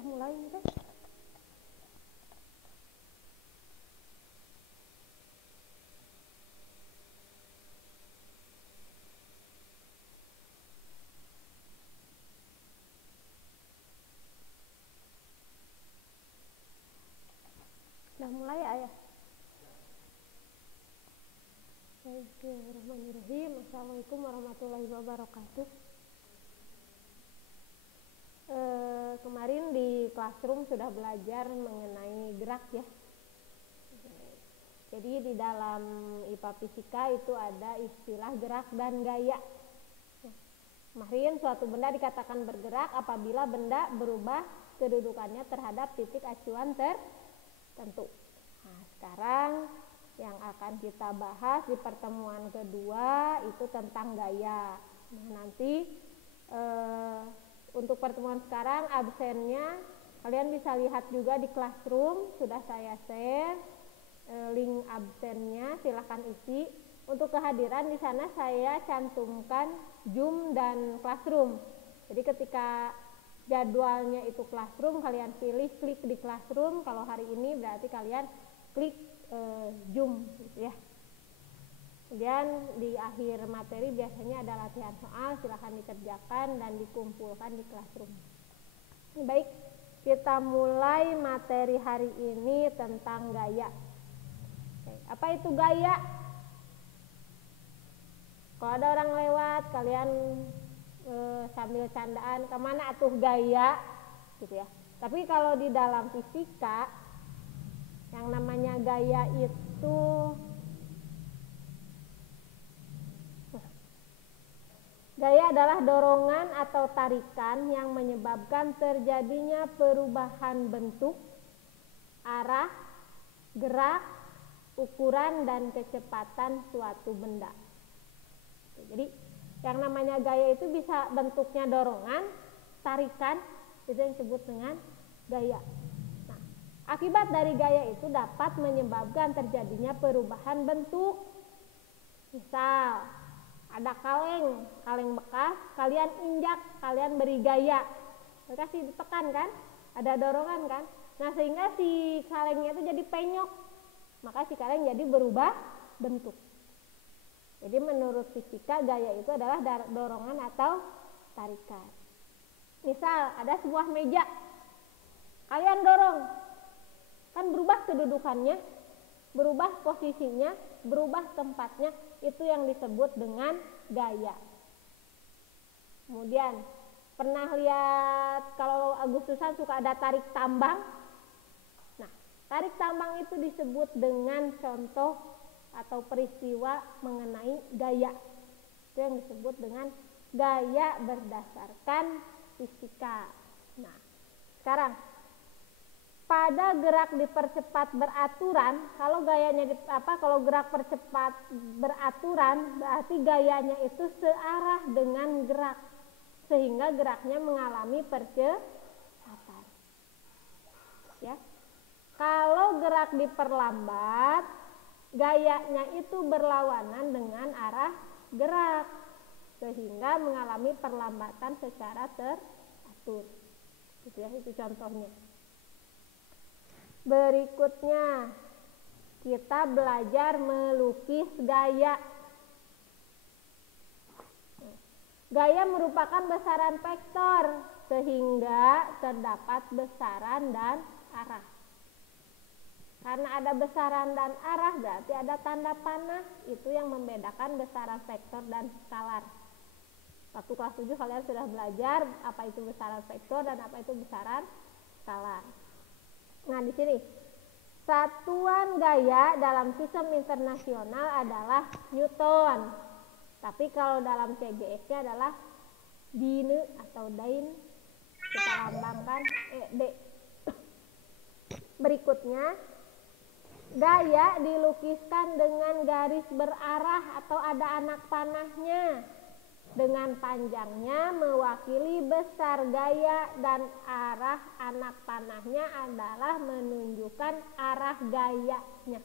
sudah mulai nih teh. Sudah mulai ya, Ayah? Bismillahirrahmanirrahim. Assalamualaikum warahmatullahi wabarakatuh. Kemarin di classroom sudah belajar mengenai gerak ya. Jadi di dalam IPA Fisika itu ada istilah gerak dan gaya. Kemarin suatu benda dikatakan bergerak apabila benda berubah kedudukannya terhadap titik acuan tertentu. Nah, sekarang yang akan kita bahas di pertemuan kedua itu tentang gaya. Nah, nanti untuk pertemuan sekarang absennya kalian bisa lihat juga di classroom, sudah saya share link absennya, silahkan isi. Untuk kehadiran di sana saya cantumkan Zoom dan classroom. Jadi ketika jadwalnya itu classroom, kalian pilih klik di classroom. Kalau hari ini berarti kalian klik Zoom gitu ya. Kemudian di akhir materi biasanya ada latihan soal, silahkan dikerjakan dan dikumpulkan di classroom. Baik, kita mulai materi hari ini tentang gaya. Apa itu gaya? Kalau ada orang lewat, kalian sambil candaan, kemana atuh gaya? Gitu ya. Tapi kalau di dalam fisika, yang namanya gaya itu gaya adalah dorongan atau tarikan yang menyebabkan terjadinya perubahan bentuk, arah, gerak, ukuran, dan kecepatan suatu benda. Jadi yang namanya gaya itu bisa bentuknya dorongan, tarikan, itu yang disebut dengan gaya. Nah, akibat dari gaya itu dapat menyebabkan terjadinya perubahan bentuk. Misal ada kaleng bekas, kalian injak, kalian beri gaya, kasih ditekan kan, ada dorongan kan, nah sehingga si kalengnya itu jadi penyok, maka si kaleng jadi berubah bentuk. Jadi menurut fisika gaya itu adalah dorongan atau tarikan. Misal ada sebuah meja, kalian dorong, kan berubah kedudukannya, berubah posisinya, berubah tempatnya, itu yang disebut dengan gaya. Kemudian pernah lihat kalau Agustusan suka ada tarik tambang. Nah, tarik tambang itu disebut dengan contoh atau peristiwa mengenai gaya. Itu yang disebut dengan gaya berdasarkan fisika. Nah, sekarang pada gerak dipercepat beraturan, kalau gayanya kalau gerak percepat beraturan, berarti gayanya itu searah dengan gerak, sehingga geraknya mengalami percepatan. Ya. Kalau gerak diperlambat, gayanya itu berlawanan dengan arah gerak, sehingga mengalami perlambatan secara teratur. Gitu ya, itu contohnya. Berikutnya kita belajar melukis gaya. Gaya merupakan besaran vektor sehingga terdapat besaran dan arah. Karena ada besaran dan arah berarti ada tanda panah, itu yang membedakan besaran vektor dan skalar. Waktu kelas 7 kalian sudah belajar apa itu besaran vektor dan apa itu besaran skalar. Nah, di sini satuan gaya dalam sistem internasional adalah Newton. Tapi kalau dalam CGS-nya adalah Dine atau Dain. Kita lambangkan D. Berikutnya, gaya dilukiskan dengan garis berarah atau ada anak panahnya. Dengan panjangnya mewakili besar gaya dan arah anak panahnya adalah menunjukkan arah gayanya.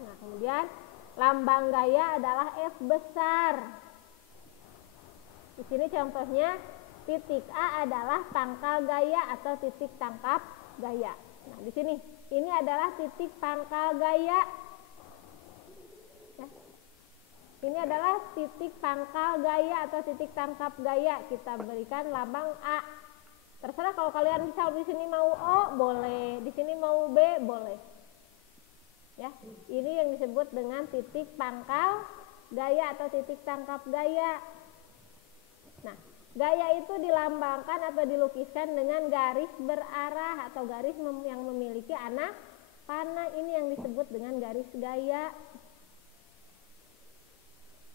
Nah, kemudian lambang gaya adalah F besar. Di sini contohnya titik A adalah pangkal gaya atau titik tangkap gaya. Nah, di sini ini adalah titik pangkal gaya. Ya. Ini adalah titik pangkal gaya atau titik tangkap gaya. Kita berikan lambang A. Terserah kalau kalian misal di sini mau O boleh, di sini mau B boleh. Ya, ini yang disebut dengan titik pangkal gaya atau titik tangkap gaya. Nah, gaya itu dilambangkan atau dilukiskan dengan garis berarah atau garis yang memiliki anak panah. Ini yang disebut dengan garis gaya.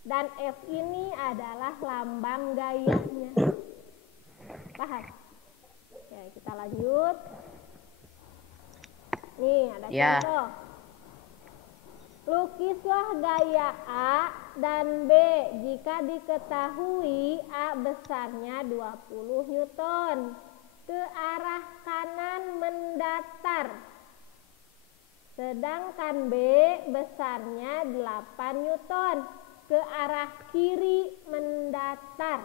Dan F ini adalah lambang gayanya. Paham? Oke, kita lanjut. Nih, ada contoh. Lukislah gaya A dan B jika diketahui A besarnya 20 Newton ke arah kanan mendatar, sedangkan B besarnya 8 Newton ke arah kiri mendatar.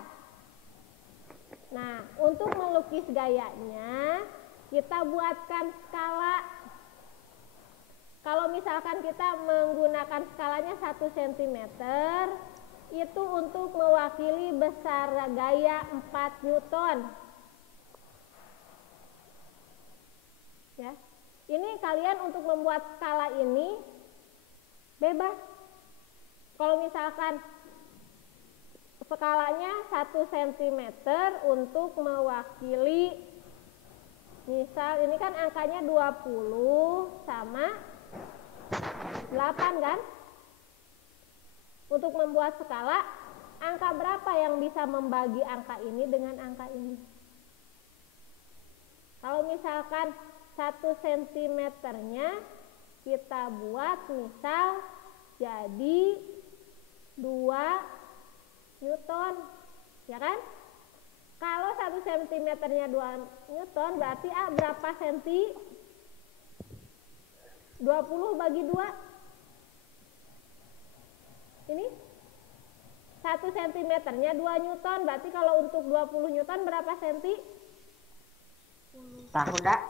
Nah, untuk melukis gayanya kita buatkan skala. Kalau misalkan kita menggunakan skalanya 1 cm, itu untuk mewakili besar gaya 4 Newton. Ya. Ini kalian untuk membuat skala ini bebas. Kalau misalkan skalanya 1 cm untuk mewakili, misal ini kan angkanya 20 sama 8 kan? Untuk membuat skala, angka berapa yang bisa membagi angka ini dengan angka ini? Kalau misalkan 1 cm-nya kita buat misal jadi 2 Newton, ya kan? Kalau 1 cm-nya 2 Newton berarti A berapa senti? 20 bagi 2. Ini 1 cm-nya 2 Newton, berarti kalau untuk 20 Newton berapa senti? Tahu dak?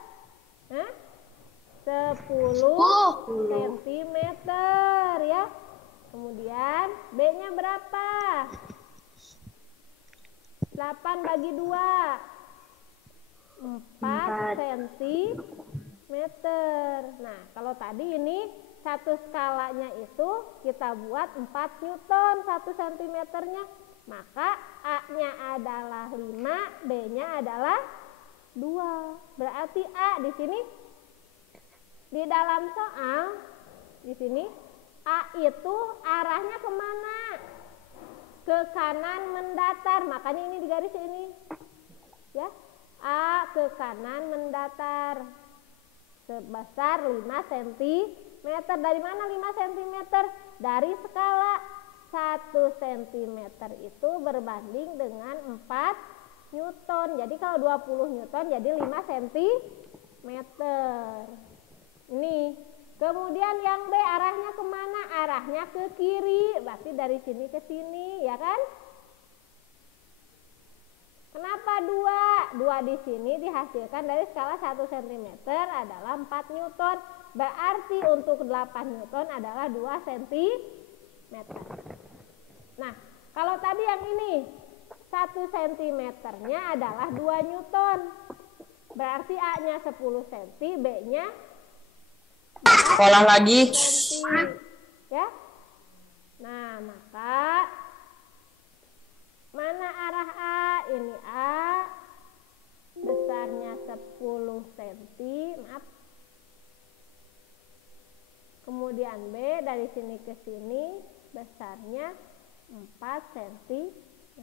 10 cm ya. Kemudian B-nya berapa? 8 bagi 2. 4 cm. Nah, kalau tadi ini satu skalanya itu kita buat 4 Newton 1 cm-nya, maka A-nya adalah 5, B-nya adalah 2. Berarti A di sini di dalam soal di sini A itu arahnya kemana? Ke kanan mendatar, makanya ini di garis ini. Ya, A ke kanan mendatar sebesar 5 cm. Dari mana 5 cm? Dari skala 1 cm itu berbanding dengan 4 Newton. Jadi kalau 20 Newton jadi 5 cm. Ini. Kemudian yang B arahnya kemana? Arahnya ke kiri. Berarti dari sini ke sini, ya kan? Kenapa 2? 2 di sini dihasilkan dari skala 1 cm adalah 4 Newton. Berarti untuk 8 Newton adalah 2 cm. Nah, kalau tadi yang ini 1 cm-nya adalah 2 Newton. Berarti A-nya 10 cm, B-nya sekolah lagi. Ya. Nah, maka mana arah A? Ini A besarnya 10 cm, maaf. Kemudian B dari sini ke sini besarnya 4 cm.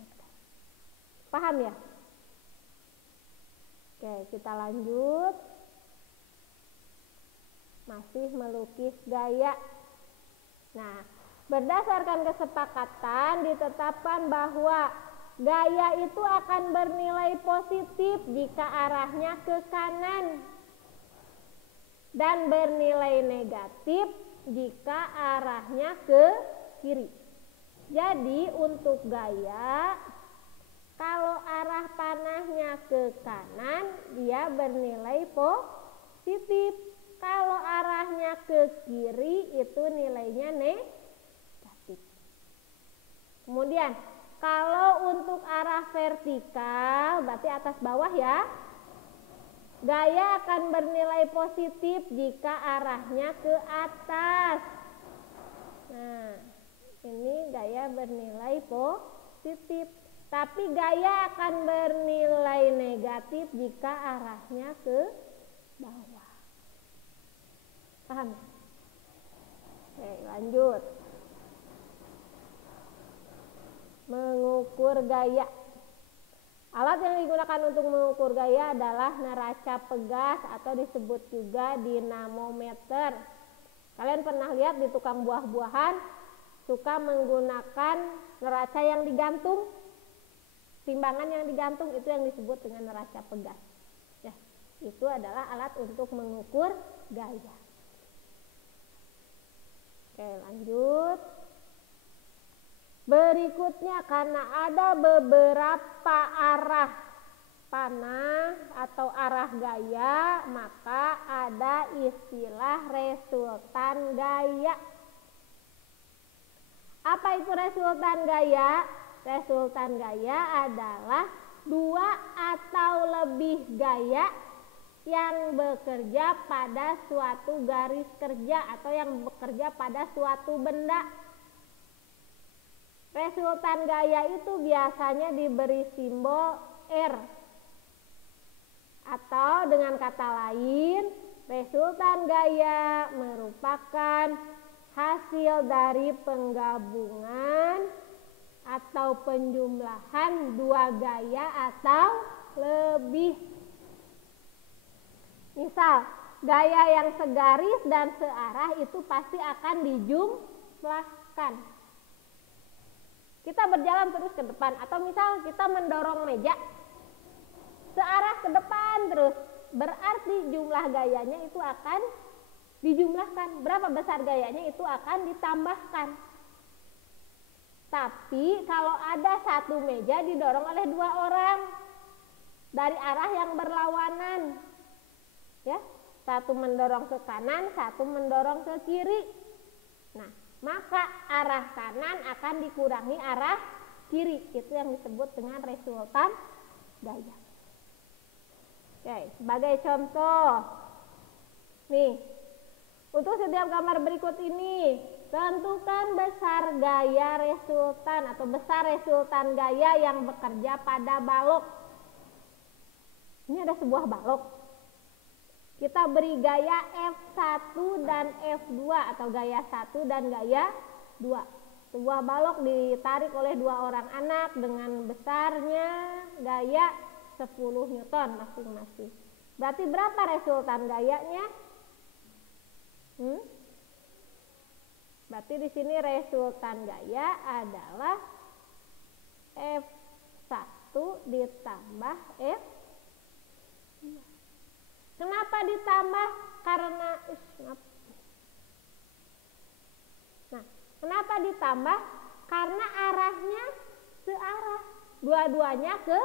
Paham ya? Oke, kita lanjut. Masih melukis gaya. Nah, berdasarkan kesepakatan ditetapkan bahwa gaya itu akan bernilai positif jika arahnya ke kanan dan bernilai negatif jika arahnya ke kiri. Jadi untuk gaya, kalau arah panah ke kanan, dia bernilai positif. Kalau arahnya ke kiri, itu nilainya negatif. Kemudian, kalau untuk arah vertikal, berarti atas bawah ya, gaya akan bernilai positif jika arahnya ke atas. Nah, ini gaya bernilai positif. Tapi gaya akan bernilai negatif jika arahnya ke bawah. Paham? Oke, lanjut. Mengukur gaya. Alat yang digunakan untuk mengukur gaya adalah neraca pegas atau disebut juga dinamometer. Kalian pernah lihat di tukang buah-buahan suka menggunakan neraca yang digantung, timbangan yang digantung, itu yang disebut dengan neraca pegas. Ya, itu adalah alat untuk mengukur gaya. Oke, lanjut. Berikutnya, karena ada beberapa arah panah atau arah gaya, maka ada istilah resultan gaya. Apa itu resultan gaya? Resultan gaya adalah dua atau lebih gaya yang bekerja pada suatu garis kerja atau yang bekerja pada suatu benda. Resultan gaya itu biasanya diberi simbol R. Atau dengan kata lain, resultan gaya merupakan hasil dari penggabungan atau penjumlahan dua gaya atau lebih. Misal, gaya yang segaris dan searah itu pasti akan dijumlahkan. Kita berjalan terus ke depan, atau misal kita mendorong meja searah ke depan terus, berarti jumlah gayanya itu akan dijumlahkan. Berapa besar gayanya itu akan ditambahkan. Tapi kalau ada satu meja didorong oleh dua orang dari arah yang berlawanan, ya, satu mendorong ke kanan, satu mendorong ke kiri. Nah, maka arah kanan akan dikurangi arah kiri. Itu yang disebut dengan resultan gaya. Oke, sebagai contoh, nih, untuk setiap gambar berikut ini, tentukan besar gaya resultan atau besar resultan gaya yang bekerja pada balok. Ini ada sebuah balok. Kita beri gaya F1 dan F2 atau gaya 1 dan gaya 2. Sebuah balok ditarik oleh dua orang anak dengan besarnya gaya 10 Newton masing-masing. Berarti berapa resultan gayanya? Berarti di sini resultan gaya adalah F1 ditambah F2. Kenapa ditambah? Karena kenapa ditambah? Karena arahnya searah, dua-duanya ke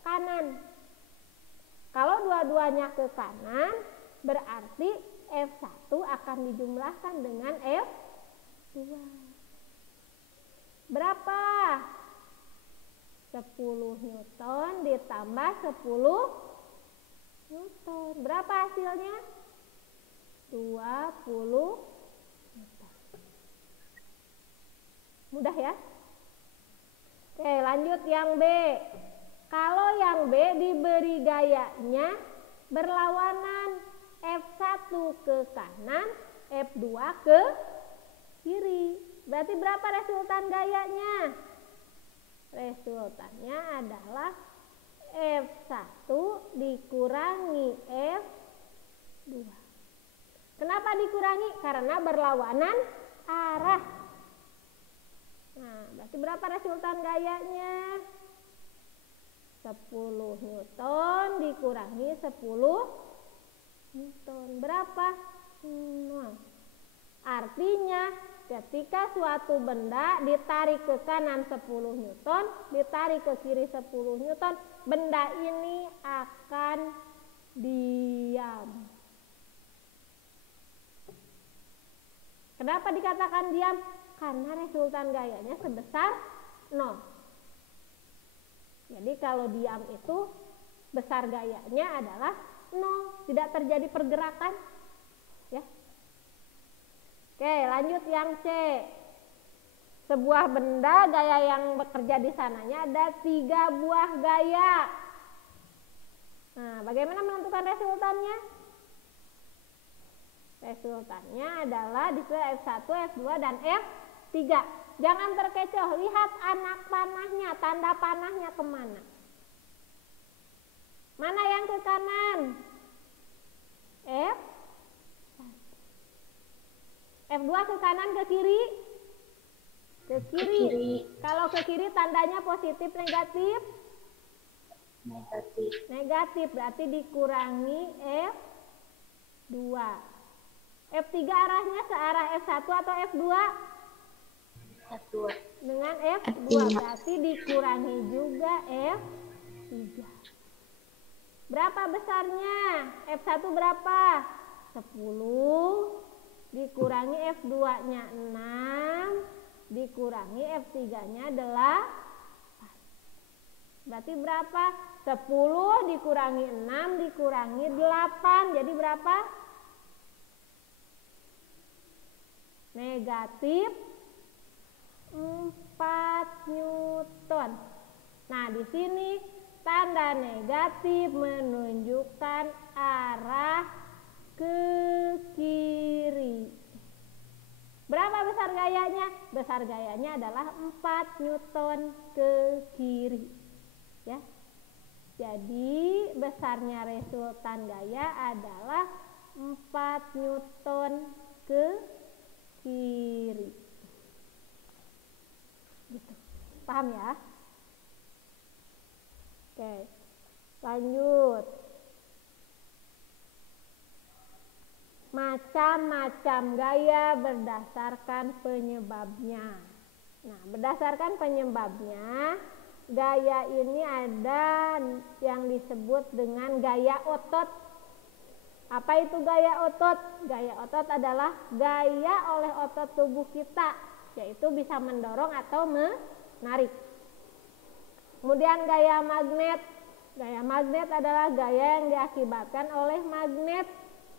kanan. Kalau dua-duanya ke kanan, berarti F1 akan dijumlahkan dengan F2. Berapa? 10 Newton ditambah 10 Newton. Berapa hasilnya? 20 Newton. Mudah ya? Oke, lanjut yang B. Kalau yang B diberi gayanya berlawanan, F1 ke kanan, F2 ke kiri. Berarti berapa resultan gayanya? Resultannya adalah F1 dikurangi F2. Kenapa dikurangi? Karena berlawanan arah. Nah, berarti berapa resultan gayanya? 10 Newton dikurangi 10 Newton. Berapa? 0. Artinya ketika suatu benda ditarik ke kanan 10 Newton, ditarik ke kiri 10 Newton, benda ini akan diam. Kenapa dikatakan diam? Karena resultan gayanya sebesar 0. Jadi kalau diam itu besar gayanya adalah 0, tidak terjadi pergerakan. Ya. Oke, lanjut yang C. Sebuah benda gaya yang bekerja di sananya ada 3 buah gaya. Nah, bagaimana menentukan resultannya? Resultannya adalah di F1, F2, dan F3. Jangan terkecoh, lihat anak panahnya, tanda panahnya kemana. Mana yang ke kanan? F2 ke kanan, ke kiri? Ke kiri. Kalau ke kiri tandanya positif, negatif? Negatif. Negatif, berarti dikurangi F2. F3 arahnya searah F1 atau F2? F2. Dengan F2, berarti dikurangi juga F3. Berapa besarnya? F1 berapa? 10. Dikurangi F2-nya 6. Dikurangi F3-nya 8. Berarti berapa? 10 dikurangi 6 dikurangi 8. Jadi berapa? Negatif 4 Newton. Nah, di sini tanda negatif menunjukkan arah ke kiri. Berapa besar gayanya? Besar gayanya adalah 4 Newton ke kiri. Ya. Jadi besarnya resultan gaya adalah 4 Newton ke kiri. Gitu. Paham ya? Oke. Lanjut. Macam-macam gaya berdasarkan penyebabnya. Nah, berdasarkan penyebabnya, gaya ini ada yang disebut dengan gaya otot. Apa itu gaya otot? Gaya otot adalah gaya oleh otot tubuh kita, yaitu bisa mendorong atau menarik. Kemudian gaya magnet. Gaya magnet adalah gaya yang diakibatkan oleh magnet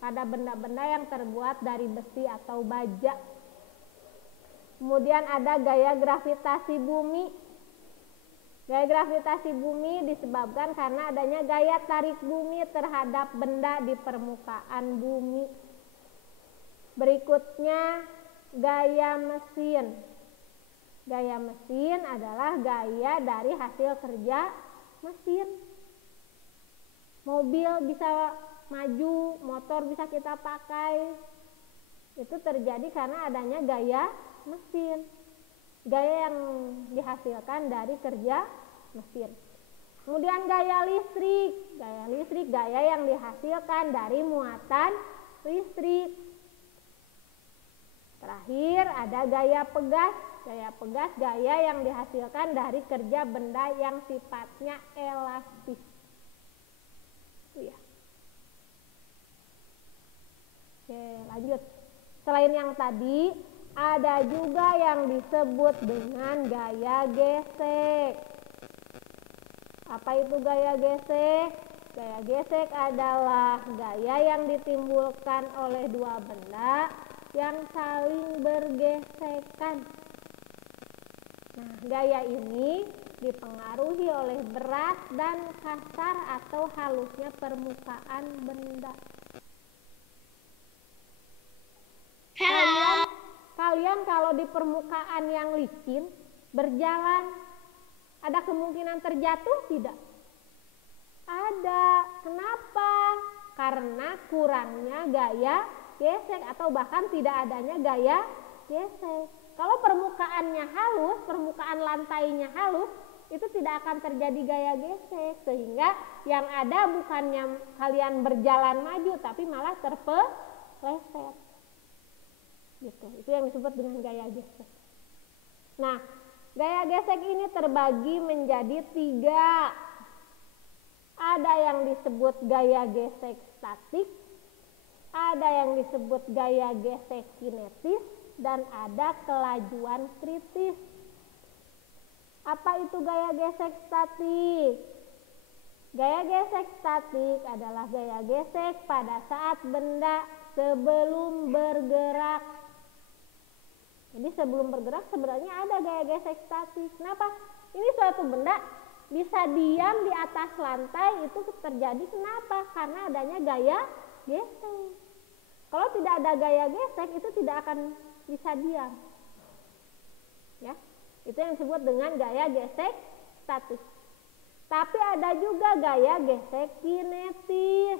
pada benda-benda yang terbuat dari besi atau baja. Kemudian ada gaya gravitasi bumi. Gaya gravitasi bumi disebabkan karena adanya gaya tarik bumi terhadap benda di permukaan bumi. Berikutnya gaya mesin. Gaya mesin adalah gaya dari hasil kerja mesin. Mobil bisa maju, motor bisa kita pakai. Itu terjadi karena adanya gaya mesin. Gaya yang dihasilkan dari kerja mesin. Kemudian gaya listrik. Gaya listrik gaya yang dihasilkan dari muatan listrik. Terakhir ada gaya pegas. Gaya pegas gaya yang dihasilkan dari kerja benda yang sifatnya elastis. Ya. Oke, lanjut. Selain yang tadi, ada juga yang disebut dengan gaya gesek. Apa itu gaya gesek? Gaya gesek adalah gaya yang ditimbulkan oleh dua benda yang saling bergesekan. Nah, gaya ini dipengaruhi oleh berat dan kasar atau halusnya permukaan benda. Kalian kalau di permukaan yang licin berjalan, ada kemungkinan terjatuh tidak? Ada. Kenapa? Karena kurangnya gaya gesek atau bahkan tidak adanya gaya gesek. Kalau permukaannya halus, permukaan lantainya halus, itu tidak akan terjadi gaya gesek. Sehingga yang ada bukannya kalian berjalan maju, tapi malah terpeleset. Gitu. Itu yang disebut dengan gaya gesek. Nah, gaya gesek ini terbagi menjadi 3. Ada yang disebut gaya gesek statik, ada yang disebut gaya gesek kinetis, dan ada kelajuan kritis. Apa itu gaya gesek statik? Gaya gesek statik adalah gaya gesek pada saat benda sebelum bergerak. Jadi sebelum bergerak sebenarnya ada gaya gesek statik. Kenapa? Ini suatu benda bisa diam di atas lantai, itu terjadi kenapa? Karena adanya gaya gesek. Kalau tidak ada gaya gesek itu tidak akan bisa diam. Ya, itu yang disebut dengan gaya gesek statis. Tapi ada juga gaya gesek kinetis.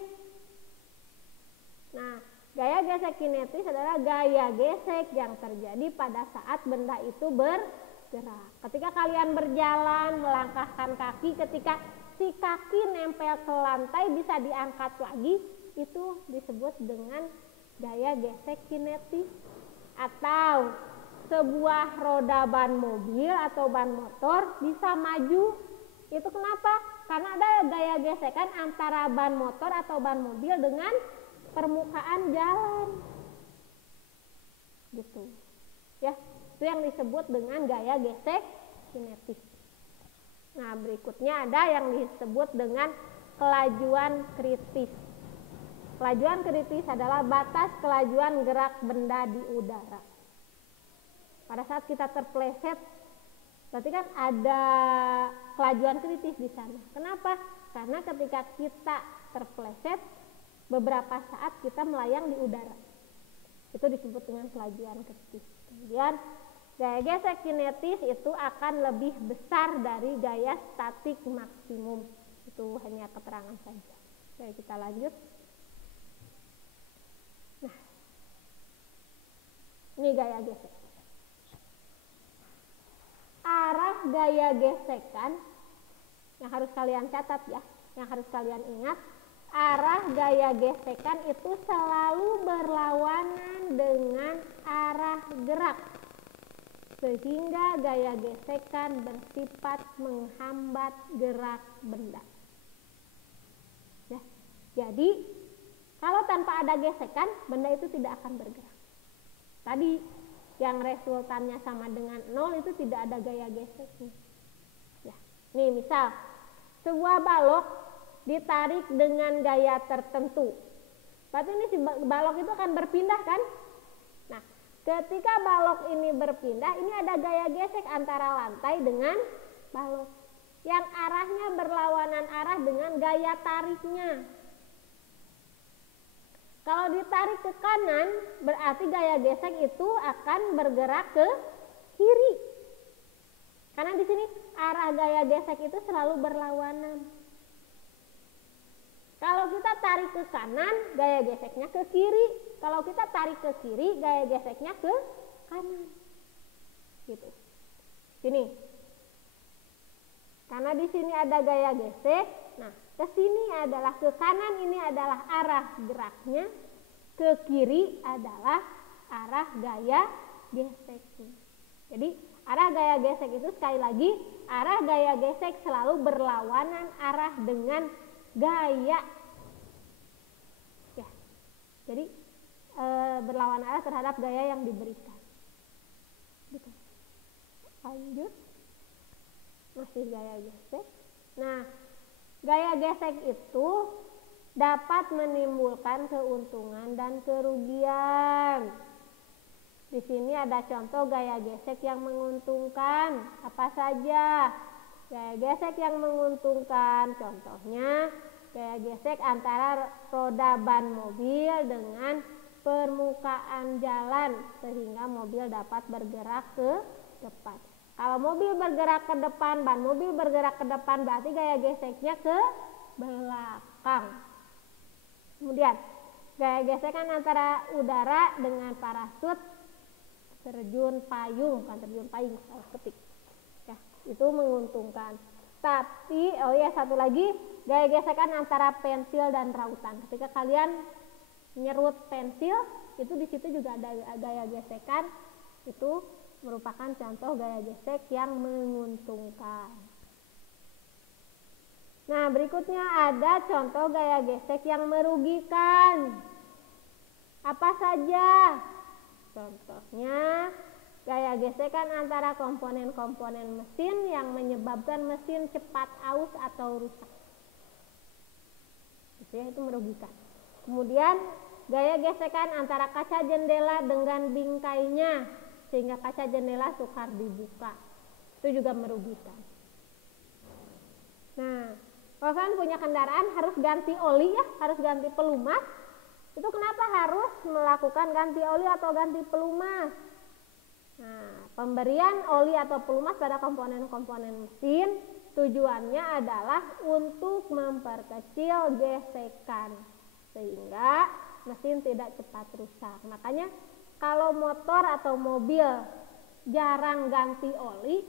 Nah, gaya gesek kinetis adalah gaya gesek yang terjadi pada saat benda itu bergerak. Ketika kalian berjalan, melangkahkan kaki, ketika si kaki nempel ke lantai bisa diangkat lagi, itu disebut dengan gaya gesek kinetis. Atau sebuah roda ban mobil atau ban motor bisa maju. Itu kenapa? Karena ada gaya gesekan antara ban motor atau ban mobil dengan permukaan jalan. Gitu. Ya, itu yang disebut dengan gaya gesek kinetis. Nah, berikutnya ada yang disebut dengan kelajuan kritis. Kelajuan kritis adalah batas kelajuan gerak benda di udara. Pada saat kita terpleset, berarti kan ada kelajuan kritis di sana. Kenapa? Karena ketika kita terpleset, beberapa saat kita melayang di udara. Itu disebut dengan kelajuan kritis. Kemudian gaya gesek kinetis itu akan lebih besar dari gaya statik maksimum. Itu hanya keterangan saja. Oke, kita lanjut. Nah, ini gaya gesek. Arah gaya gesekan yang harus kalian catat ya, yang harus kalian ingat, arah gaya gesekan itu selalu berlawanan dengan arah gerak, sehingga gaya gesekan bersifat menghambat gerak benda. Ya, jadi kalau tanpa ada gesekan, benda itu tidak akan bergerak. Tadi yang resultannya sama dengan 0 itu tidak ada gaya geseknya. Ya, nih misal sebuah balok ditarik dengan gaya tertentu. Berarti ini si balok itu akan berpindah kan? Nah, ketika balok ini berpindah, ini ada gaya gesek antara lantai dengan balok. Yang arahnya berlawanan arah dengan gaya tariknya. Kalau ditarik ke kanan, berarti gaya gesek itu akan bergerak ke kiri. Karena di sini arah gaya gesek itu selalu berlawanan. Kalau kita tarik ke kanan, gaya geseknya ke kiri. Kalau kita tarik ke kiri, gaya geseknya ke kanan. Gitu. Sini. Karena di sini ada gaya gesek. Nah, ke sini adalah ke kanan, ini adalah arah geraknya, ke kiri adalah arah gaya geseknya. Jadi arah gaya gesek itu sekali lagi, arah gaya gesek selalu berlawanan arah dengan gaya. Ya, jadi berlawanan arah terhadap gaya yang diberikan. Gitu. Lanjut, masih gaya gesek. Nah, gaya gesek itu dapat menimbulkan keuntungan dan kerugian. Di sini ada contoh gaya gesek yang menguntungkan. Apa saja? Gaya gesek yang menguntungkan, contohnya gaya gesek antara roda ban mobil dengan permukaan jalan sehingga mobil dapat bergerak ke depan. Kalau mobil bergerak ke depan, ban mobil bergerak ke depan, berarti gaya geseknya ke belakang. Kemudian, gaya gesekan antara udara dengan parasut, terjun payung, bukan terjun payung, salah ketik. Ya, itu menguntungkan. Tapi, satu lagi, gaya gesekan antara pensil dan rautan. Ketika kalian nyerut pensil, itu di situ juga ada gaya gesekan, itu merupakan contoh gaya gesek yang menguntungkan. Nah, berikutnya ada contoh gaya gesek yang merugikan. Apa saja? Contohnya, gaya gesekan antara komponen-komponen mesin yang menyebabkan mesin cepat aus atau rusak. Itu merugikan. Kemudian, gaya gesekan antara kaca jendela dengan bingkainya sehingga kaca jendela sukar dibuka. Itu juga merugikan. Nah, kalau kalian punya kendaraan harus ganti oli ya, harus ganti pelumas. Itu kenapa harus melakukan ganti oli atau ganti pelumas? Nah, pemberian oli atau pelumas pada komponen-komponen mesin tujuannya adalah untuk memperkecil gesekan sehingga mesin tidak cepat rusak. Makanya kalau motor atau mobil jarang ganti oli,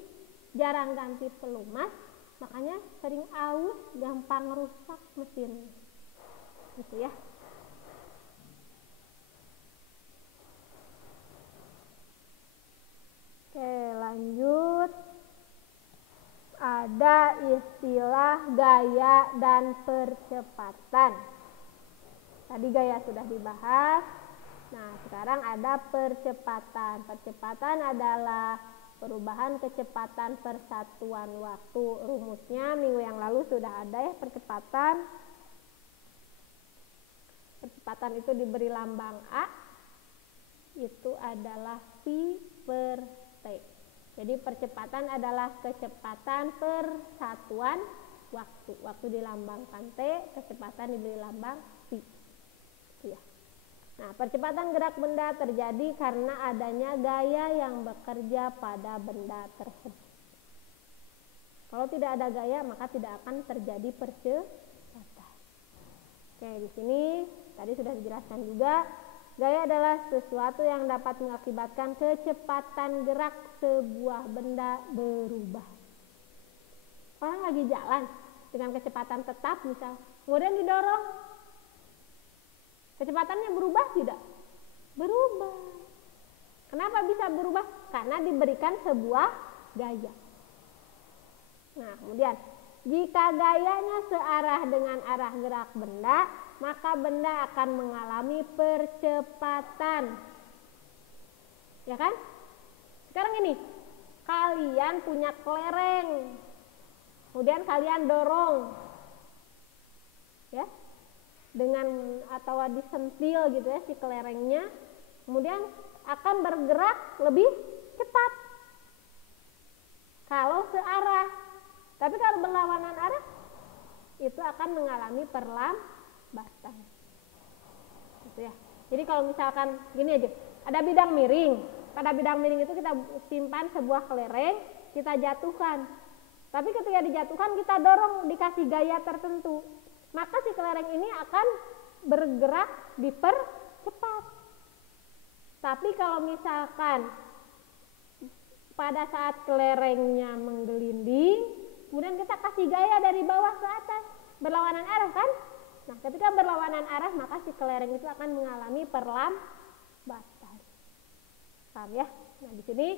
jarang ganti pelumas, makanya sering aus, gampang rusak mesin. Gitu ya. Oke, lanjut. Ada istilah gaya dan percepatan. Tadi gaya sudah dibahas. Nah, sekarang ada percepatan. Percepatan adalah perubahan kecepatan persatuan waktu. Rumusnya minggu yang lalu sudah ada ya, percepatan. Percepatan itu diberi lambang A. Itu adalah V per T. Jadi percepatan adalah kecepatan persatuan waktu. Waktu dilambangkan T, kecepatan diberi lambang V. Ya. Nah, percepatan gerak benda terjadi karena adanya gaya yang bekerja pada benda tersebut. Kalau tidak ada gaya, maka tidak akan terjadi percepatan. Oke, di sini tadi sudah dijelaskan juga. Gaya adalah sesuatu yang dapat mengakibatkan kecepatan gerak sebuah benda berubah. Orang lagi jalan dengan kecepatan tetap misal, kemudian didorong, kecepatannya berubah tidak? Berubah. Kenapa bisa berubah? Karena diberikan sebuah gaya. Nah, kemudian jika gayanya searah dengan arah gerak benda, maka benda akan mengalami percepatan. Ya kan? Sekarang ini, kalian punya kelereng. Kemudian kalian dorong. Ya. Dengan atau disentil gitu ya si kelerengnya. Kemudian akan bergerak lebih cepat. Kalau searah. Tapi kalau berlawanan arah, itu akan mengalami perlambatan. Gitu ya. Jadi kalau misalkan gini aja, ada bidang miring. Pada bidang miring itu kita simpan sebuah kelereng, kita jatuhkan. Tapi ketika dijatuhkan kita dorong dikasih gaya tertentu, maka si kelereng ini akan bergerak dipercepat. Tapi kalau misalkan pada saat kelerengnya menggelinding, kemudian kita kasih gaya dari bawah ke atas, berlawanan arah kan? Nah, ketika berlawanan arah maka si kelereng itu akan mengalami perlambatan. Paham ya? Nah, di sini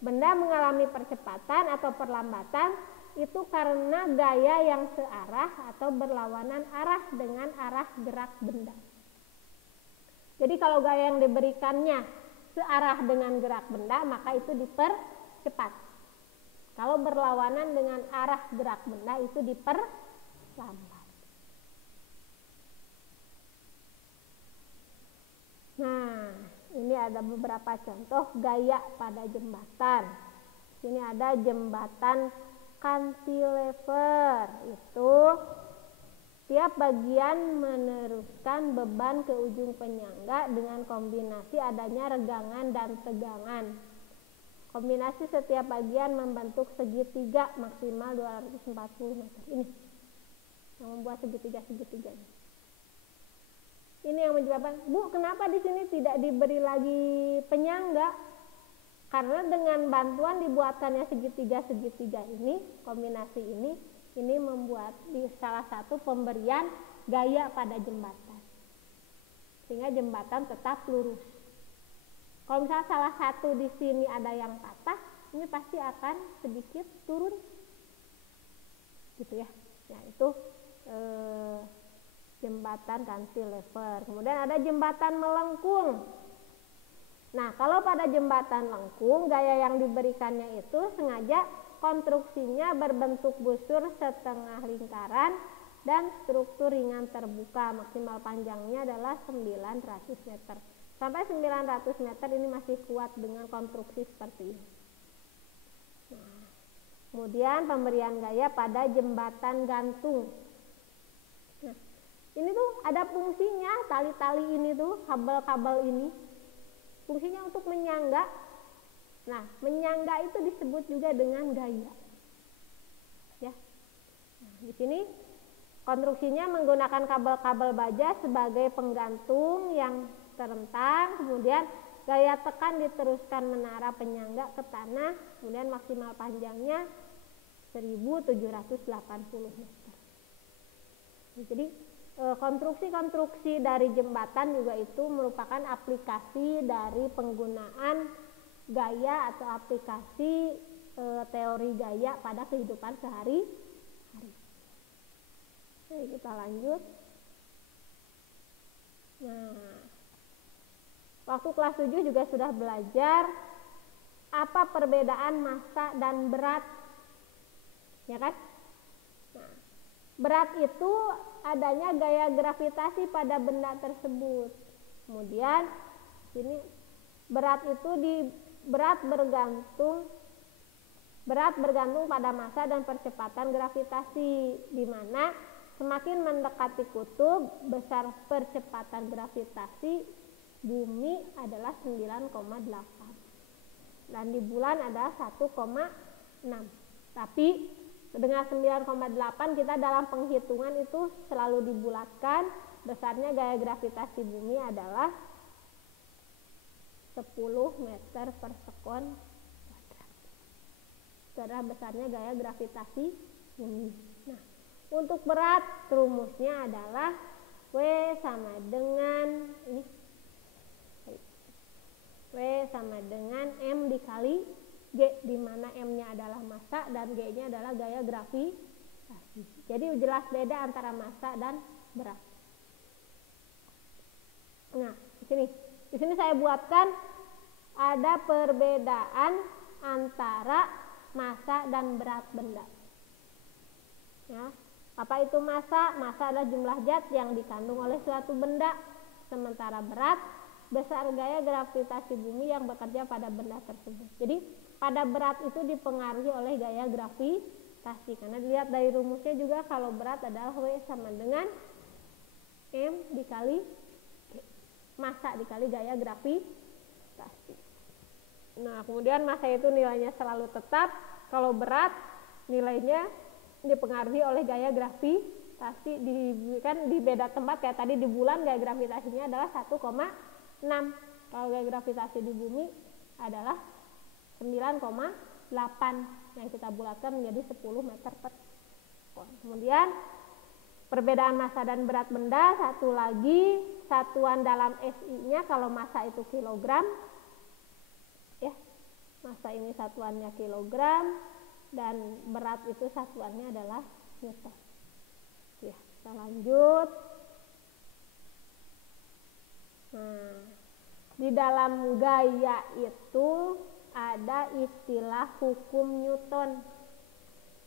benda mengalami percepatan atau perlambatan itu karena gaya yang searah atau berlawanan arah dengan arah gerak benda. Jadi kalau gaya yang diberikannya searah dengan gerak benda, maka itu dipercepat. Kalau berlawanan dengan arah gerak benda itu diperlambat. Nah, ini ada beberapa contoh gaya pada jembatan. Sini ada jembatan cantilever. Itu tiap bagian meneruskan beban ke ujung penyangga dengan kombinasi adanya regangan dan tegangan. Kombinasi setiap bagian membentuk segitiga maksimal 240 meter. Ini yang membuat segitiga-segitiga. Ini yang menyebabkan, Bu, kenapa di sini tidak diberi lagi penyangga? Karena dengan bantuan dibuatkannya segitiga-segitiga ini, kombinasi ini membuat di salah satu pemberian gaya pada jembatan. sehingga jembatan tetap lurus. Kalau misalnya salah satu di sini ada yang patah, ini pasti akan sedikit turun, gitu ya. Nah itu jembatan cantilever. Kemudian ada jembatan melengkung. Nah kalau pada jembatan lengkung, gaya yang diberikannya itu sengaja konstruksinya berbentuk busur setengah lingkaran dan struktur ringan terbuka. Maksimal panjangnya adalah 900 meter. Sampai 900 meter ini masih kuat dengan konstruksi seperti ini. Nah, kemudian pemberian gaya pada jembatan gantung. Nah, ini tuh ada fungsinya, tali-tali ini tuh, kabel-kabel ini. Fungsinya untuk menyangga. Nah, menyangga itu disebut juga dengan gaya. Ya. Nah, di sini konstruksinya menggunakan kabel-kabel baja sebagai penggantung yang terentang, kemudian gaya tekan diteruskan menara penyangga ke tanah, kemudian maksimal panjangnya 1780 meter. Jadi konstruksi-konstruksi dari jembatan juga itu merupakan aplikasi dari penggunaan gaya atau aplikasi teori gaya pada kehidupan sehari-hari. Oke, kita lanjut. Nah, waktu kelas 7 juga sudah belajar apa perbedaan massa dan berat, ya kan? Nah, berat itu adanya gaya gravitasi pada benda tersebut. Kemudian sini berat itu berat bergantung pada massa dan percepatan gravitasi, di mana semakin mendekati kutub, besar percepatan gravitasi bumi adalah 9,8 dan di bulan adalah 1,6. Tapi dengan 9,8 kita dalam penghitungan itu selalu dibulatkan. Besarnya gaya gravitasi bumi adalah 10 meter per sekon kuadrat. Itu adalah besarnya gaya gravitasi bumi. Nah, untuk berat rumusnya adalah W sama dengan ini, W sama dengan M dikali G, di mana M-nya adalah massa dan G-nya adalah gaya gravitasi. Jadi jelas beda antara massa dan berat. Nah, di sini saya buatkan ada perbedaan antara massa dan berat benda. Ya, apa itu massa? Massa adalah jumlah zat yang dikandung oleh suatu benda, sementara berat besar gaya gravitasi bumi yang bekerja pada benda tersebut. Jadi pada berat itu dipengaruhi oleh gaya gravitasi, karena dilihat dari rumusnya juga kalau berat adalah W sama dengan M dikali G, massa dikali gaya gravitasi. Nah, kemudian massa itu nilainya selalu tetap, kalau berat nilainya dipengaruhi oleh gaya gravitasi. Kan di beda tempat kayak tadi di bulan gaya gravitasinya adalah 1,6. Kalau gaya gravitasi di bumi adalah 9,8 yang kita bulatkan menjadi 10 meter per sekon. Kemudian perbedaan massa dan berat benda, satu lagi satuan dalam SI-nya. Kalau massa itu kilogram, ya, massa ini satuannya kilogram dan berat itu satuannya adalah newton. Ya, kita lanjut. Nah, di dalam gaya itu ada istilah hukum Newton.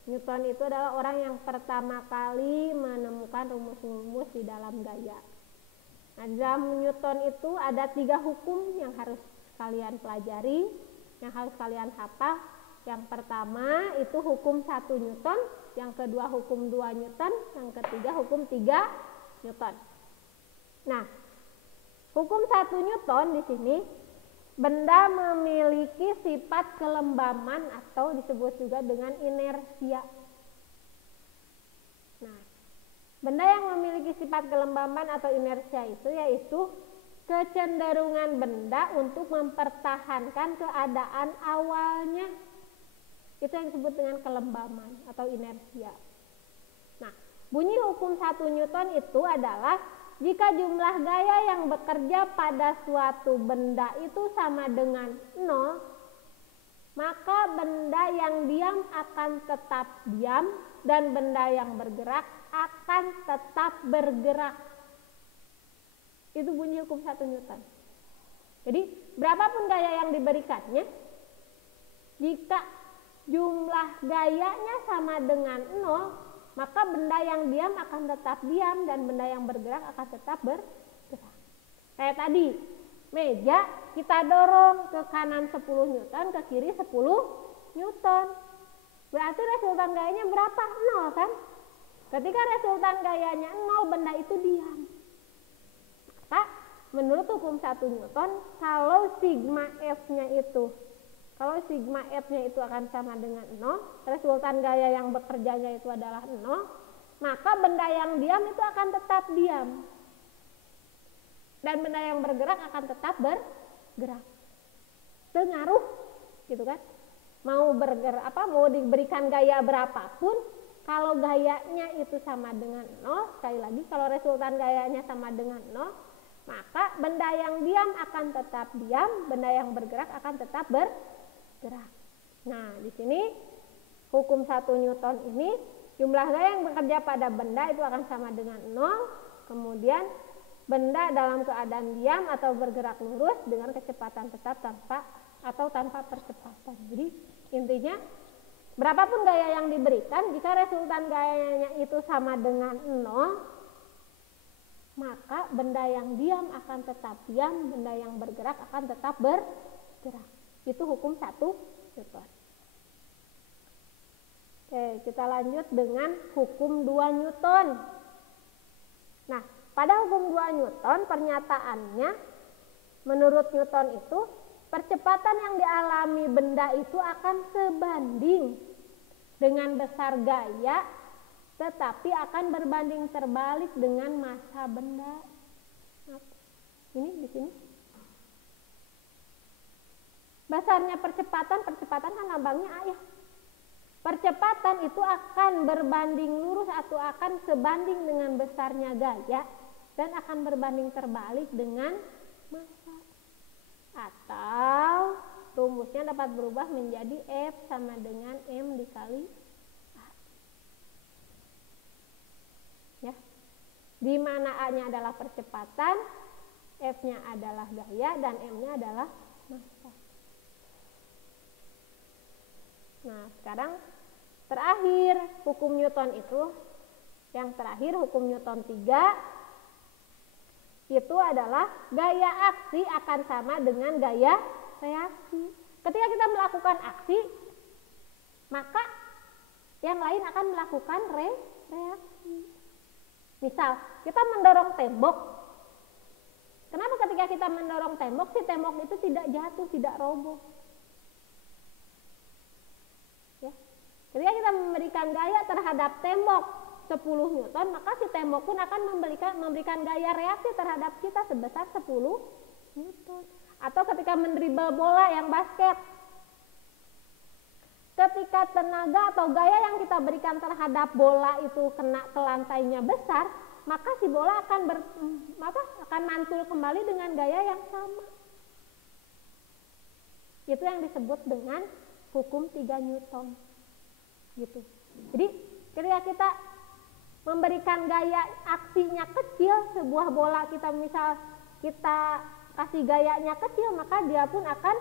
Newton itu adalah orang yang pertama kali menemukan rumus-rumus di dalam gaya. Nah, dalam Newton itu ada 3 hukum yang harus kalian pelajari, yang harus kalian hafal. Yang pertama itu hukum 1 Newton, yang kedua hukum 2 Newton, yang ketiga hukum 3 Newton. Nah, hukum 1 Newton di sini, benda memiliki sifat kelembaman atau disebut juga dengan inersia. Nah, benda yang memiliki sifat kelembaman atau inersia itu yaitu kecenderungan benda untuk mempertahankan keadaan awalnya. Itu yang disebut dengan kelembaman atau inersia. Nah, bunyi hukum 1 Newton itu adalah jika jumlah gaya yang bekerja pada suatu benda itu sama dengan 0, maka benda yang diam akan tetap diam dan benda yang bergerak akan tetap bergerak. Itu bunyi hukum 1 Newton. Jadi berapapun gaya yang diberikannya, jika jumlah gayanya sama dengan 0, maka benda yang diam akan tetap diam dan benda yang bergerak akan tetap bergerak. Kayak tadi, meja kita dorong ke kanan 10 Newton, ke kiri 10 Newton. Berarti resultan gayanya berapa? 0 kan? Ketika resultan gayanya 0, benda itu diam. Maka menurut hukum 1 Newton, kalau sigma F-nya itu akan sama dengan 0, resultan gaya yang bekerjanya itu adalah 0, maka benda yang diam itu akan tetap diam. Dan benda yang bergerak akan tetap bergerak. Tengaruh, gitu kan? Mau diberikan gaya berapapun, kalau gayanya itu sama dengan 0, sekali lagi kalau resultan gayanya sama dengan 0, maka benda yang diam akan tetap diam, benda yang bergerak akan tetap bergerak. Nah, di sini hukum 1 Newton ini, jumlah gaya yang bekerja pada benda itu akan sama dengan 0, kemudian benda dalam keadaan diam atau bergerak lurus dengan kecepatan tetap tanpa percepatan. Jadi intinya, berapapun gaya yang diberikan, jika resultan gayanya itu sama dengan 0, maka benda yang diam akan tetap diam, benda yang bergerak akan tetap bergerak. Itu hukum 1 Newton. Oke, kita lanjut dengan hukum 2 Newton. Nah, pada hukum 2 Newton, pernyataannya menurut Newton itu, percepatan yang dialami benda itu akan sebanding dengan besar gaya, tetapi akan berbanding terbalik dengan massa benda. Ini di sini. Besarnya percepatan kan lambangnya A ya. Percepatan itu akan berbanding lurus atau akan sebanding dengan besarnya gaya dan akan berbanding terbalik dengan massa. Atau rumusnya dapat berubah menjadi F sama dengan M dikali A. Ya. Di mana A-nya adalah percepatan, F-nya adalah gaya dan M-nya adalah massa. Nah, sekarang terakhir hukum Newton itu, yang terakhir hukum Newton 3, itu adalah gaya aksi akan sama dengan gaya reaksi. Ketika kita melakukan aksi, maka yang lain akan melakukan reaksi. Misal, kita mendorong tembok. Kenapa ketika kita mendorong tembok, si tembok itu tidak jatuh, tidak roboh? Ketika kita memberikan gaya terhadap tembok 10 Newton, maka si tembok pun akan memberikan gaya reaksi terhadap kita sebesar 10 Newton. Atau ketika mendribel bola yang basket, ketika tenaga atau gaya yang kita berikan terhadap bola itu kena ke lantainya besar, maka si bola akan mantul kembali dengan gaya yang sama. Itu yang disebut dengan hukum 3 Newton. Gitu. Jadi ketika kita memberikan gaya aksinya kecil, sebuah bola kita misal kita kasih gayanya kecil, maka dia pun akan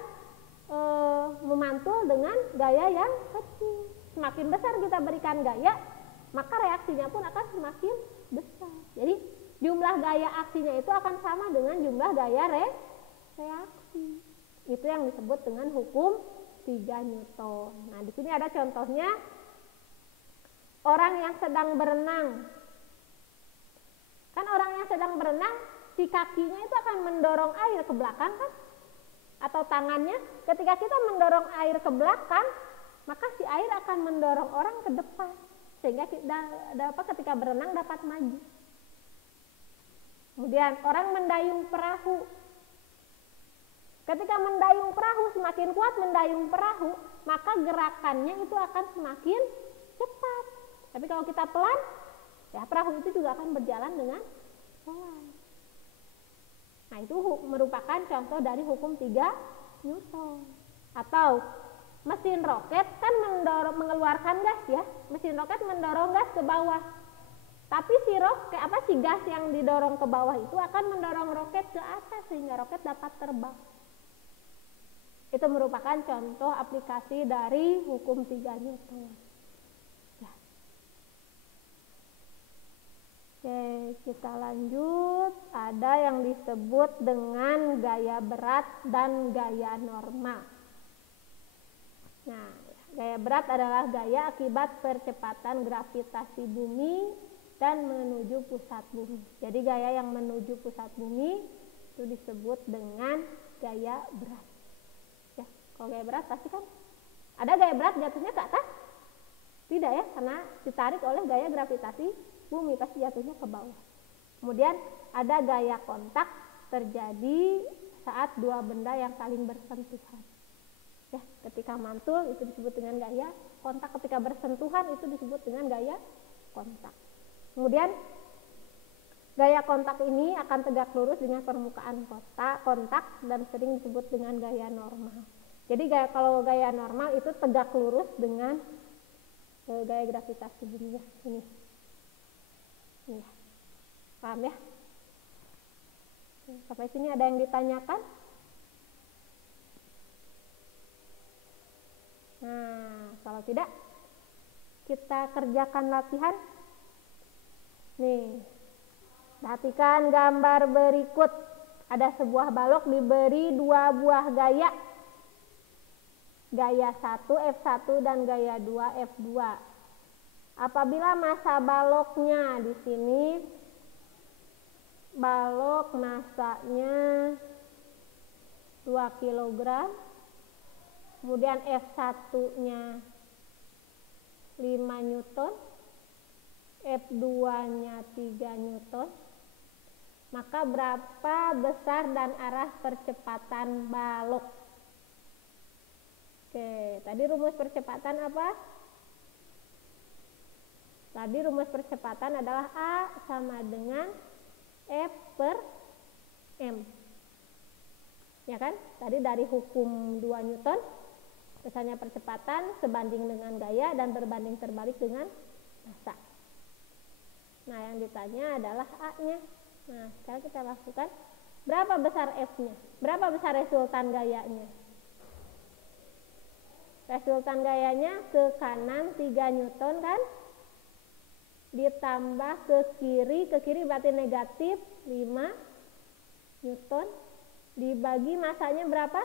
memantul dengan gaya yang kecil. Semakin besar kita berikan gaya, maka reaksinya pun akan semakin besar. Jadi jumlah gaya aksinya itu akan sama dengan jumlah gaya reaksi. Itu yang disebut dengan hukum 3 Newton. Nah, di sini ada contohnya. Orang yang sedang berenang. Kan orang yang sedang berenang, si kakinya itu akan mendorong air ke belakang kan? Atau tangannya, ketika kita mendorong air ke belakang, maka si air akan mendorong orang ke depan. Sehingga ketika berenang dapat maju. Kemudian orang mendayung perahu. Ketika mendayung perahu, semakin kuat mendayung perahu, maka gerakannya itu akan semakin cepat. Tapi kalau kita pelan, ya perahu itu juga akan berjalan dengan sesuai. Nah, itu merupakan contoh dari hukum 3 Newton. Atau mesin roket kan mengeluarkan gas ya. Mesin roket mendorong gas ke bawah. Tapi si gas yang didorong ke bawah itu akan mendorong roket ke atas sehingga roket dapat terbang. Itu merupakan contoh aplikasi dari hukum 3 Newton. Ya. Oke, kita lanjut. Ada yang disebut dengan gaya berat dan gaya normal. Nah, gaya berat adalah gaya akibat percepatan gravitasi bumi dan menuju pusat bumi. Jadi gaya yang menuju pusat bumi itu disebut dengan gaya berat. Ya, kalau gaya berat pasti kan ada gaya berat jatuhnya ke atas? Tidak ya, karena ditarik oleh gaya gravitasi bumi pasti jatuhnya ke bawah. Kemudian ada gaya kontak terjadi saat dua benda yang saling bersentuhan. Ya, ketika mantul itu disebut dengan gaya kontak, ketika bersentuhan itu disebut dengan gaya kontak. Kemudian gaya kontak ini akan tegak lurus dengan permukaan kontak dan sering disebut dengan gaya normal. Jadi kalau gaya normal itu tegak lurus dengan gaya gravitasi bumi ya. Ini ya. Paham ya? Sampai sini ada yang ditanyakan? Nah, kalau tidak, kita kerjakan latihan. Nih, perhatikan gambar berikut. Ada sebuah balok diberi 2 buah gaya. Gaya 1 F1 dan gaya 2 F2. Apabila massa baloknya di sini, balok massanya 2 kg. Kemudian F1-nya 5 Newton, F2-nya 3 Newton. Maka berapa besar dan arah percepatan balok? Oke, tadi rumus percepatan apa? Tadi rumus percepatan adalah A sama dengan F per M. Ya kan? Tadi dari hukum 2 Newton. Misalnya percepatan sebanding dengan gaya dan berbanding terbalik dengan massa. Nah, yang ditanya adalah A-nya. Nah, sekarang kita lakukan. Berapa besar F-nya? Berapa besar resultan gayanya? Resultan gayanya ke kanan 3 Newton kan? Ditambah ke kiri berarti negatif 5 Newton. Dibagi massanya berapa?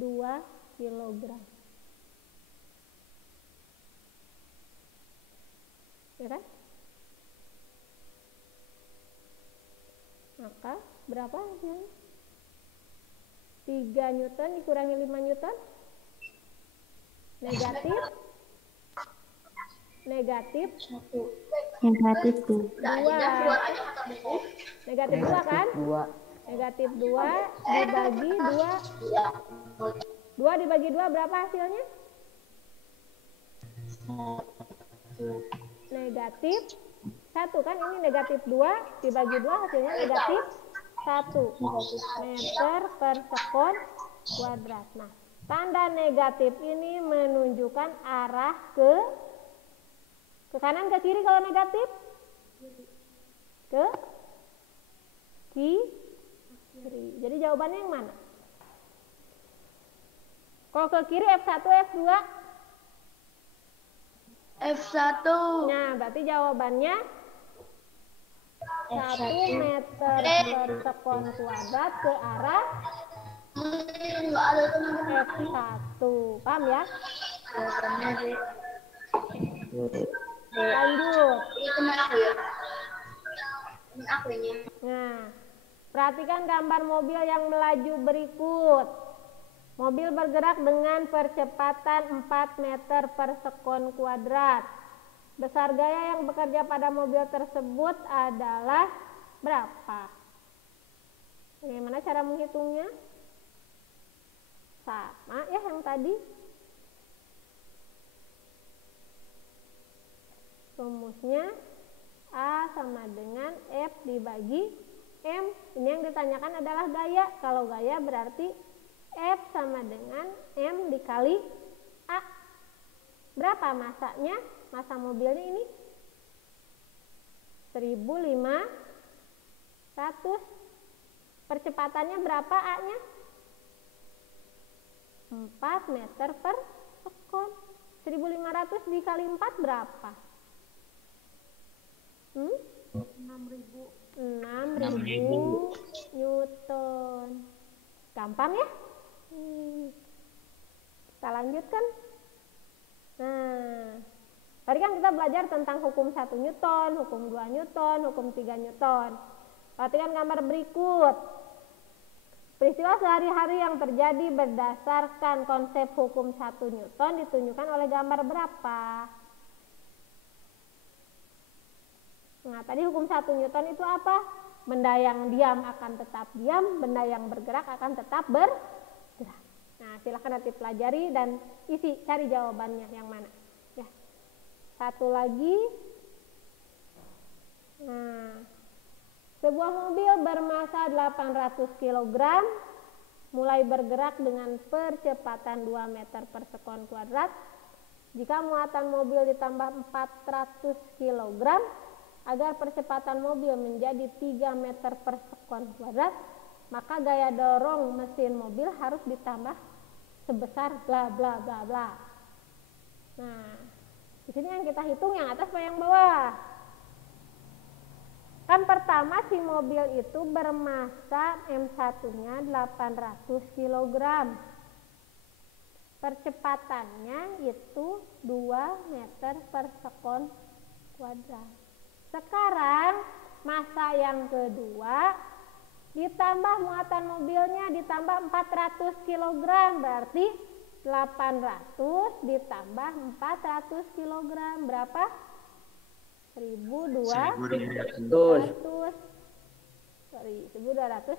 2 kilogram. Ya kan? Maka berapa hasilnya? 3 Newton dikurangi 5 Newton? Negatif 2. Negatif 2 kan? Negatif 2 dibagi 2. 2 dibagi 2 berapa hasilnya? Negatif 1 kan, ini negatif 2 dibagi 2 hasilnya negatif 1 meter per sekon kuadrat. Nah, tanda negatif ini menunjukkan arah ke kanan ke kiri kalau negatif? Ke kiri. Jadi jawabannya yang mana? Kalau ke kiri F1, F2? F1. Nah, berarti jawabannya 1 meter per sekon kuadrat ke arah F1. Paham ya? Lanjut. Nah, perhatikan gambar mobil yang melaju berikut. Mobil bergerak dengan percepatan 4 meter per sekon kuadrat. Besar gaya yang bekerja pada mobil tersebut adalah berapa? Bagaimana cara menghitungnya? Sama ya yang tadi. Rumusnya A sama dengan F dibagi M. Ini yang ditanyakan adalah gaya. Kalau gaya berarti F sama dengan M dikali A. Berapa masanya? Masa mobilnya ini 1.500. Percepatannya berapa A-nya? 4 meter per sekon. 1.500 dikali 4 berapa? 6.000 Newton. Gampang ya? Kita lanjutkan. Nah, tadi kan kita belajar tentang hukum 1 Newton, hukum 2 Newton, hukum 3 Newton. Perhatikan gambar berikut. Peristiwa sehari-hari yang terjadi berdasarkan konsep hukum 1 Newton ditunjukkan oleh gambar berapa? Nah, tadi hukum 1 Newton itu apa? Benda yang diam akan tetap diam, benda yang bergerak akan tetap bergerak. Nah, silakan nanti pelajari dan isi, cari jawabannya yang mana. Ya. Satu lagi. Nah, sebuah mobil bermasa 800 kg mulai bergerak dengan percepatan 2 meter per sekon kuadrat. Jika muatan mobil ditambah 400 kg agar percepatan mobil menjadi 3 meter per sekon kuadrat, maka gaya dorong mesin mobil harus ditambah sebesar bla bla bla bla. Nah, di sini yang kita hitung yang atas apa yang bawah? Kan pertama si mobil itu bermasa M1-nya 800 kg. Percepatannya itu 2 meter per sekon kuadrat. Sekarang masa yang kedua ditambah muatan mobilnya ditambah 400 kg, berarti 800 ditambah 400 kg berapa? 1.200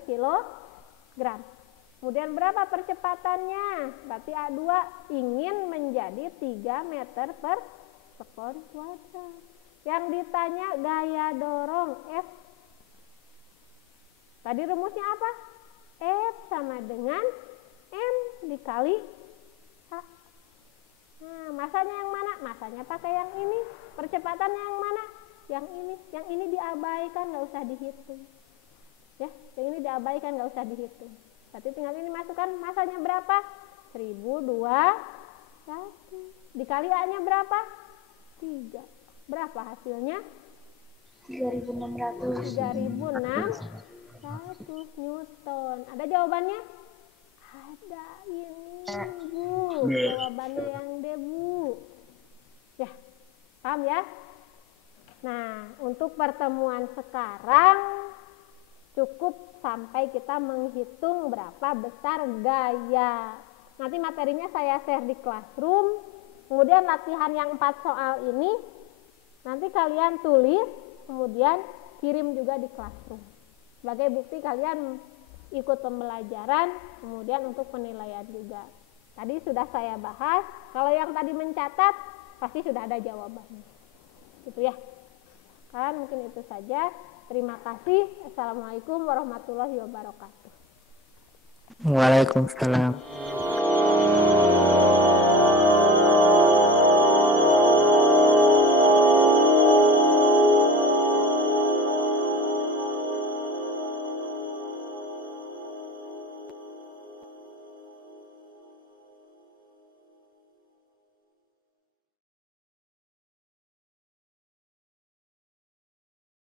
kg. Kemudian berapa percepatannya? Berarti A2 ingin menjadi 3 meter per sekon kuadrat. Yang ditanya gaya dorong F. Tadi rumusnya apa? F sama dengan M dikali A. Nah, masanya yang mana? Masanya pakai yang ini. Percepatannya yang mana? Yang ini. Yang ini diabaikan, nggak usah dihitung. Ya, yang ini diabaikan, nggak usah dihitung. Berarti tinggal ini masukkan, masanya berapa? 1.200. Dikali A-nya berapa? 3. Berapa hasilnya? 3.600. 3.600 Newton. Ada jawabannya? Ada, ini Bu. Jawabannya yang D, Bu. Ya, paham ya? Nah, untuk pertemuan sekarang cukup sampai kita menghitung berapa besar gaya. Nanti materinya saya share di Classroom. Kemudian latihan yang 4 soal ini nanti kalian tulis, kemudian kirim juga di Classroom. Sebagai bukti kalian ikut pembelajaran, kemudian untuk penilaian juga. Tadi sudah saya bahas, kalau yang tadi mencatat, pasti sudah ada jawabannya. Gitu ya. Kan mungkin itu saja. Terima kasih. Assalamualaikum warahmatullahi wabarakatuh. Waalaikumsalam.